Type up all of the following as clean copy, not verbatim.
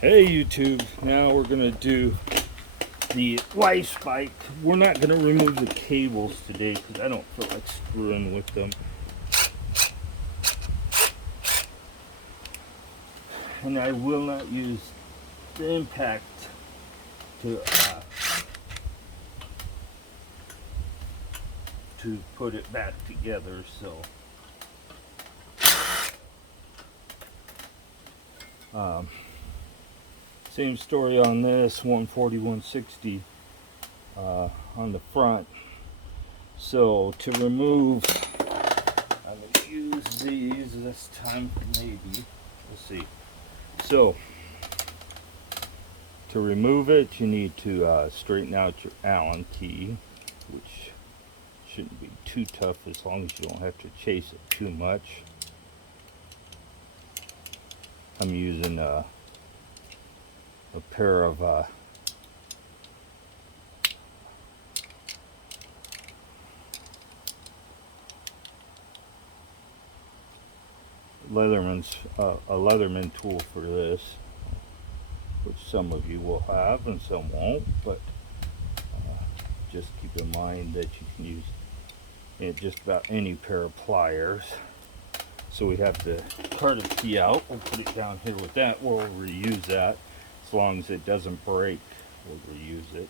Hey YouTube, now we're gonna do the life spike. We're not gonna remove the cables today because I don't feel like screwing with them. And I will not use the impact to put it back together. So same story on this 140, 160 on the front. So to remove, I'm gonna use these this time maybe. Let's see. So to remove it, you need to straighten out your Allen key, which shouldn't be too tough as long as you don't have to chase it too much. I'm using a pair of Leatherman's a Leatherman tool for this, which some of you will have and some won't, but just keep in mind that you can use just about any pair of pliers. So we have the Carter key out. We'll put it down here with that. We'll reuse that as long as it doesn't break. We'll reuse it.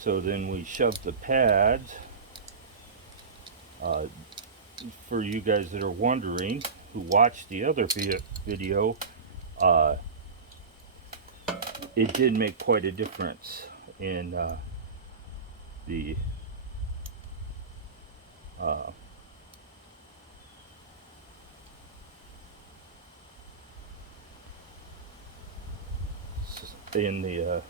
So then we shove the pads. For you guys that are wondering, who watched the other video, it did make quite a difference in the in the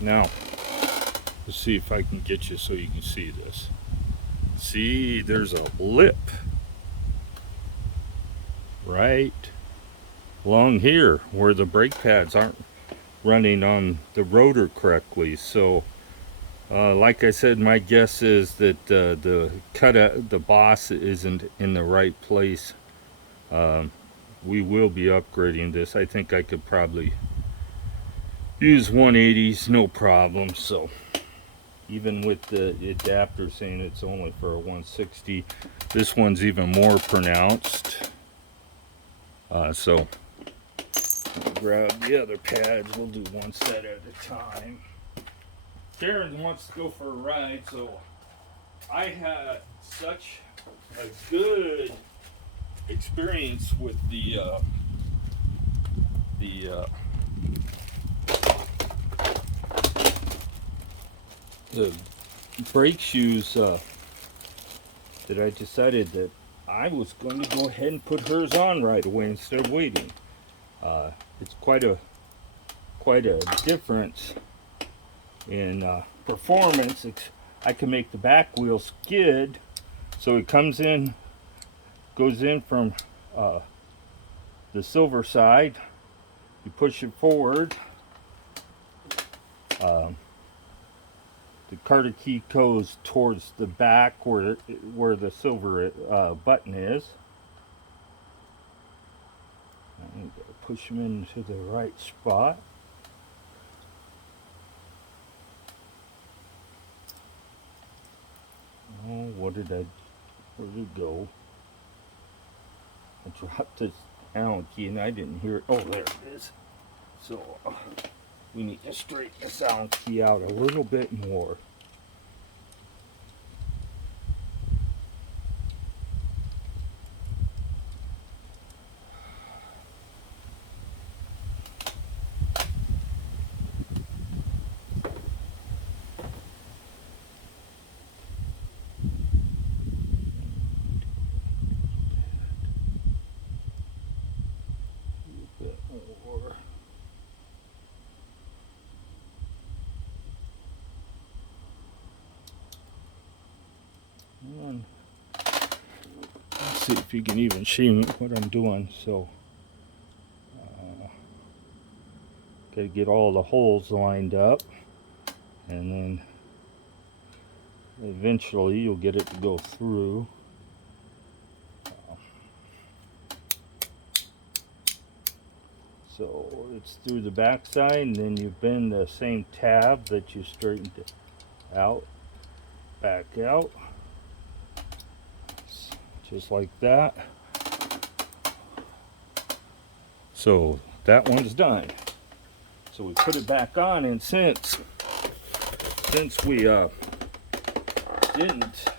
now let's see if I can get you so you can see this. See, there's a lip right along here where the brake pads aren't running on the rotor correctly. So like I said, my guess is that the cutout, the boss isn't in the right place. We will be upgrading this. I think I could probably use 180s no problem. So even with the adapter saying it's only for a 160, this one's even more pronounced. So I'll grab the other pads. We'll do one set at a time. Karen wants to go for a ride, so I had such a good experience with the brake shoes that I decided that I was going to go ahead and put hers on right away instead of waiting. It's quite a difference in performance. I can make the back wheel skid, so it comes in, goes in from the silver side. You push it forward. The Carter key goes towards the back where the silver button is. I'm going to push them into the right spot. Oh, where did it go? I dropped this Allen key and I didn't hear it. Oh, there it is. So we need to straighten this Allen key out a little bit more. Let's see if you can even see what I'm doing. So, gotta get all the holes lined up, and then eventually you'll get it to go through. So it's through the back side, and then you bend the same tab that you straightened out, back out, just like that. So that one's done. So we put it back on, and since we didn't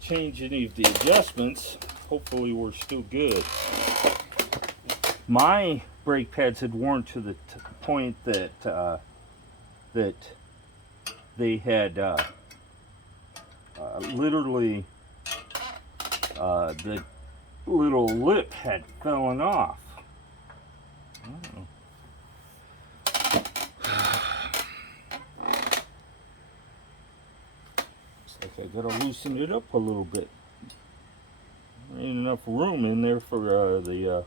change any of the adjustments, hopefully we're still good. My brake pads had worn to the point that that they had literally the little lip had fallen off. Oh. Looks like I gotta loosen it up a little bit. There ain't enough room in there for the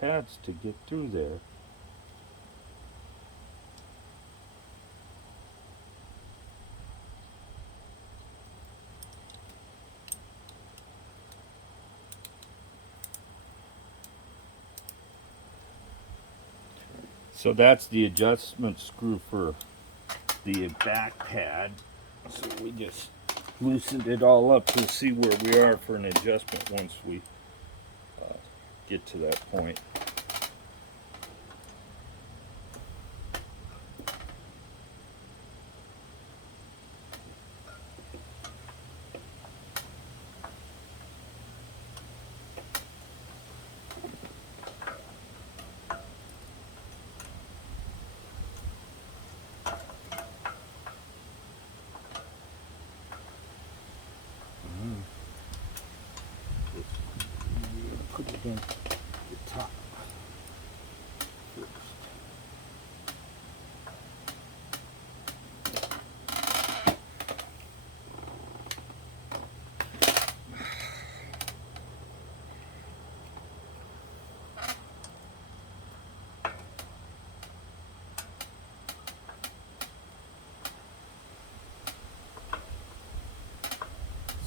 pads to get through there. So that's the adjustment screw for the back pad. So we just loosened it all up to see where we are for an adjustment once we get to that point. Put it in the top first.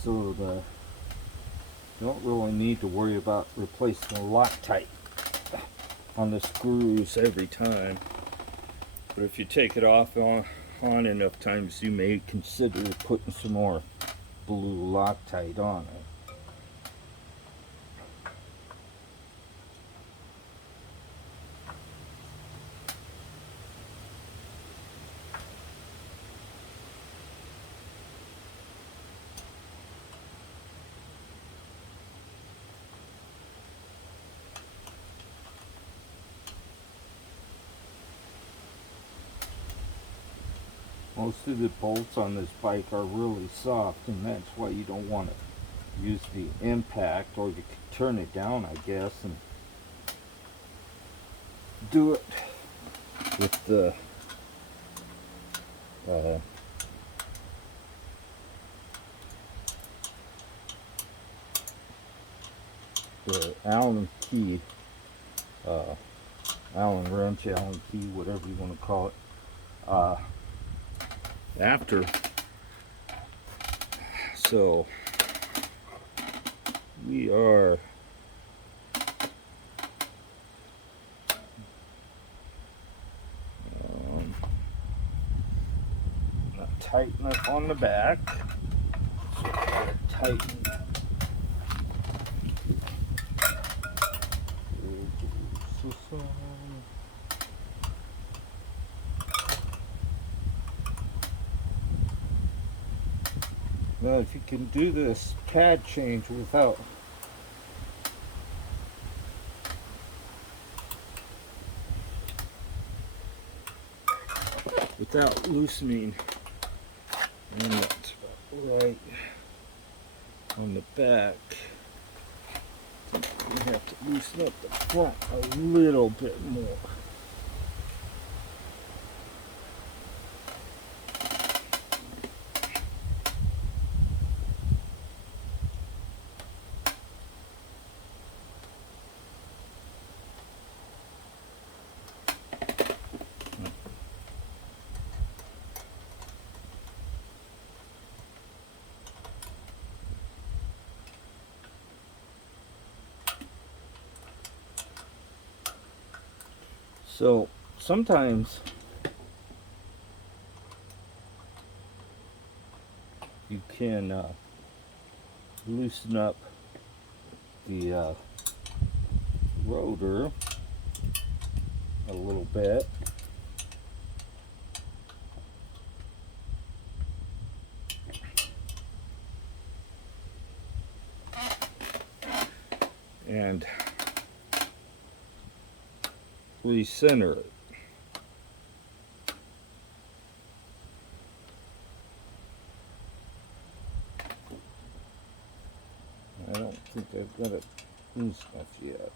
So don't really need to worry about replacing the Loctite on the screws every time. But if you take it off on enough times, you may consider putting some more blue Loctite on it. Most of the bolts on this bike are really soft, and that's why you don't want to use the impact, or you could turn it down, I guess, and do it with the Allen key, Allen wrench, Allen key, whatever you want to call it, after. So we are not tight enough on the back, so we gotta tighten. Now, if you can do this pad change without loosening, and that's about right on the back, you have to loosen up the front a little bit more. So sometimes you can loosen up the rotor a little bit. And recenter it. I don't think I've got it loose enough yet.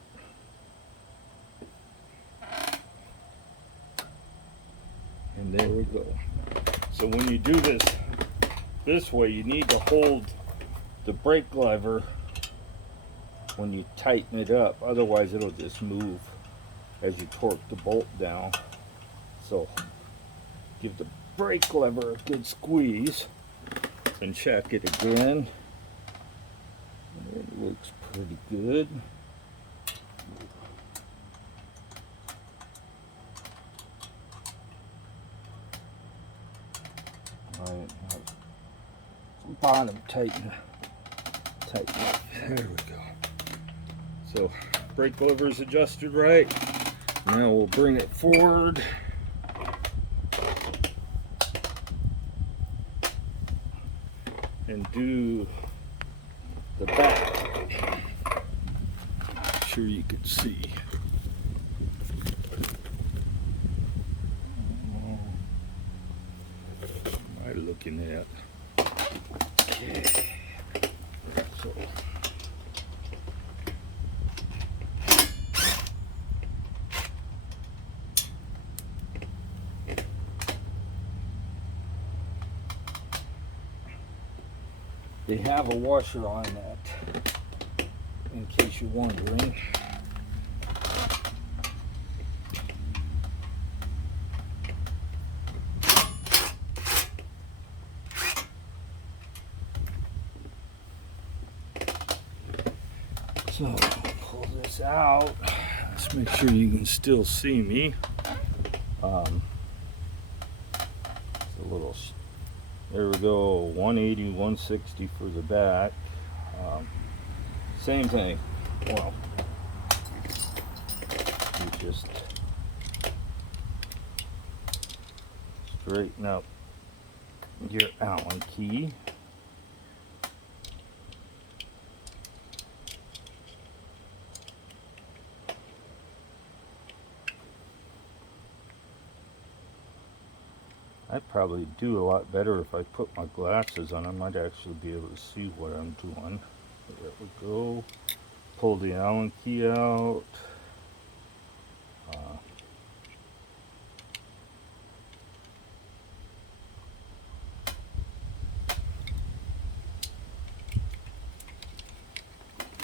And there we go. So when you do this way, you need to hold the brake lever when you tighten it up. Otherwise, it'll just move as you torque the bolt down. So give the brake lever a good squeeze and check it again. It looks pretty good. Alright, bottom tighten up. There we go. So brake lever is adjusted right. Now we'll bring it forward. And do the back. Make sure you can see. What am I looking at? Okay. So they have a washer on that, in case you're wondering. So pull this out. Let's make sure you can still see me. It's a little. There we go. 180, 160 for the back. Same thing. Well, you just straighten up your Allen key. I'd probably do a lot better if I put my glasses on. I might actually be able to see what I'm doing. There we go. Pull the Allen key out.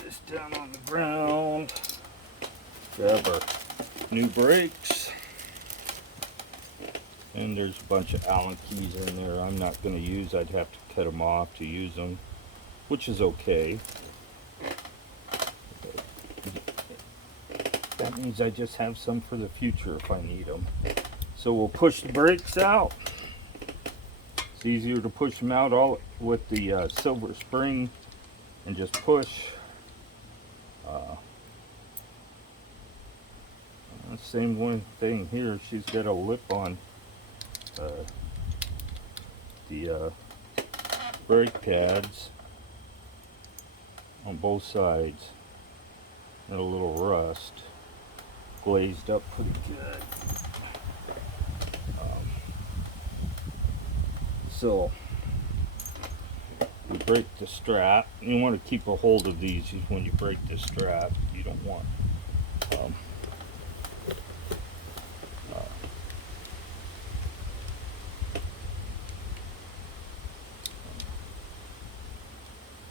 This down on the ground. Grab our new brakes. And there's a bunch of Allen keys in there I'm not going to use. I'd have to cut them off to use them, which is okay. That means I just have some for the future if I need them. So we'll push the brakes out. It's easier to push them out all with the silver spring and just push. Same one thing here. She's got a lip on the brake pads on both sides, and a little rust, glazed up pretty good. So you break the strap. You want to keep a hold of these when you break the strap. You don't want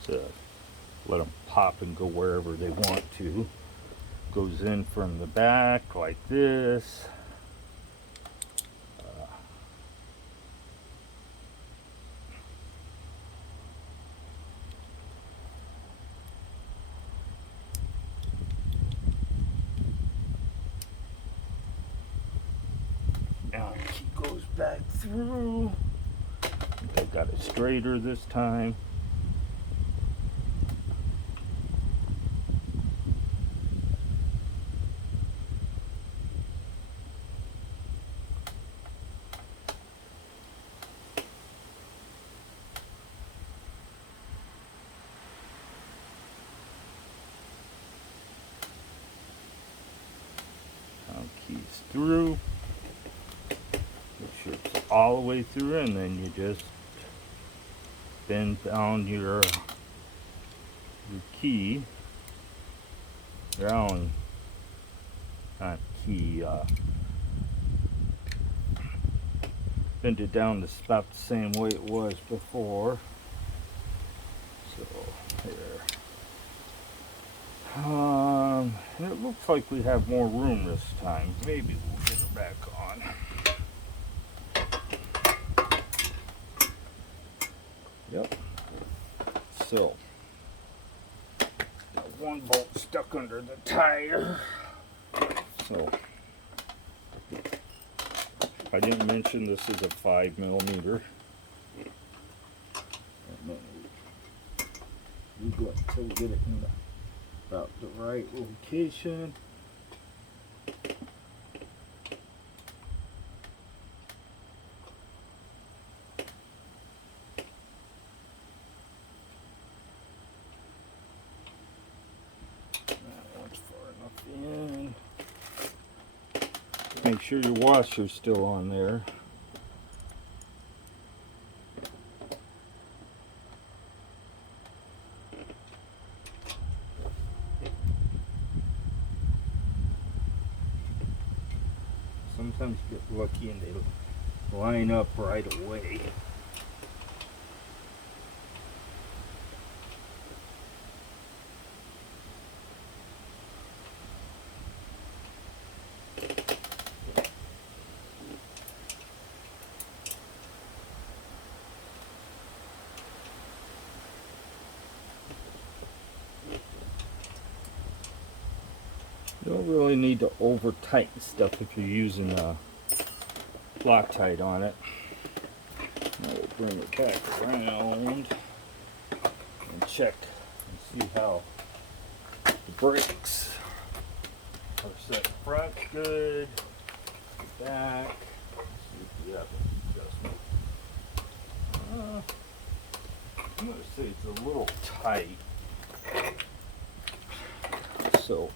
to let them pop and go wherever they want to. Goes in from the back like this. through. I got it straighter this time. Keys through. Make sure it's all the way through, and then you just bend down your key, your Allen, not key, bend it down to about the same way it was before. So there. And it looks like we have more room this time. Maybe we'll get her back on. Yep. So, got one bolt stuck under the tire. So, I didn't mention this is a 5mm. And then we go until we get it in about the right location. In. Make sure your washer's still on there. Sometimes you get lucky and they line up right away. You don't really need to over tighten stuff if you're using Loctite on it. Now we'll bring it back around and check and see how the brakes are set. Front good, back. Let's see if we have an adjustment. I'm going to say it's a little tight. So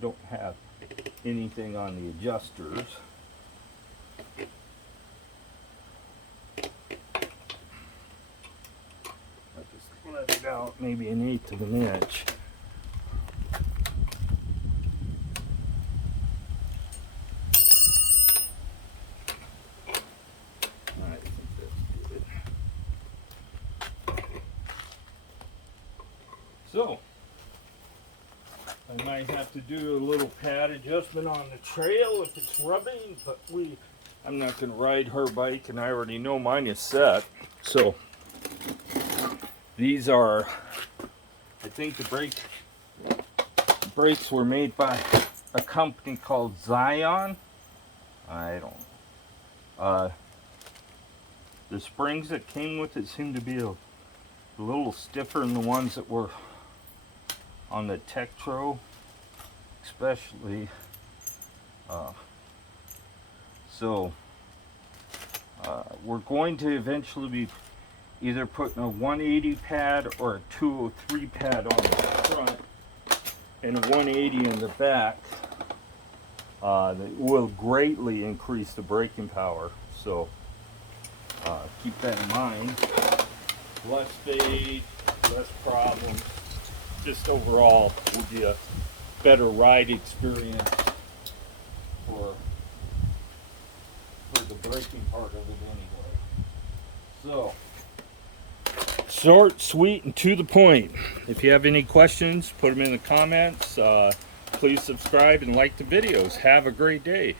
don't have anything on the adjusters. I'll just let it out maybe 1/8 of an inch. I think that's good. So I might have to do a little pad adjustment on the trail if it's rubbing, but I'm not going to ride her bike, and I already know mine is set. So these are, I think the brakes were made by a company called Zion. I don't. The springs that came with it seem to be a little stiffer than the ones that were on the Tektro, especially. We're going to eventually be either putting a 180 pad or a 203 pad on the front and a 180 in the back. That will greatly increase the braking power. So keep that in mind. Less fade, less problems. Just overall will be a better ride experience for the braking part of it anyway. So, short, sweet, and to the point. If you have any questions, put them in the comments. Please subscribe and like the videos. Have a great day.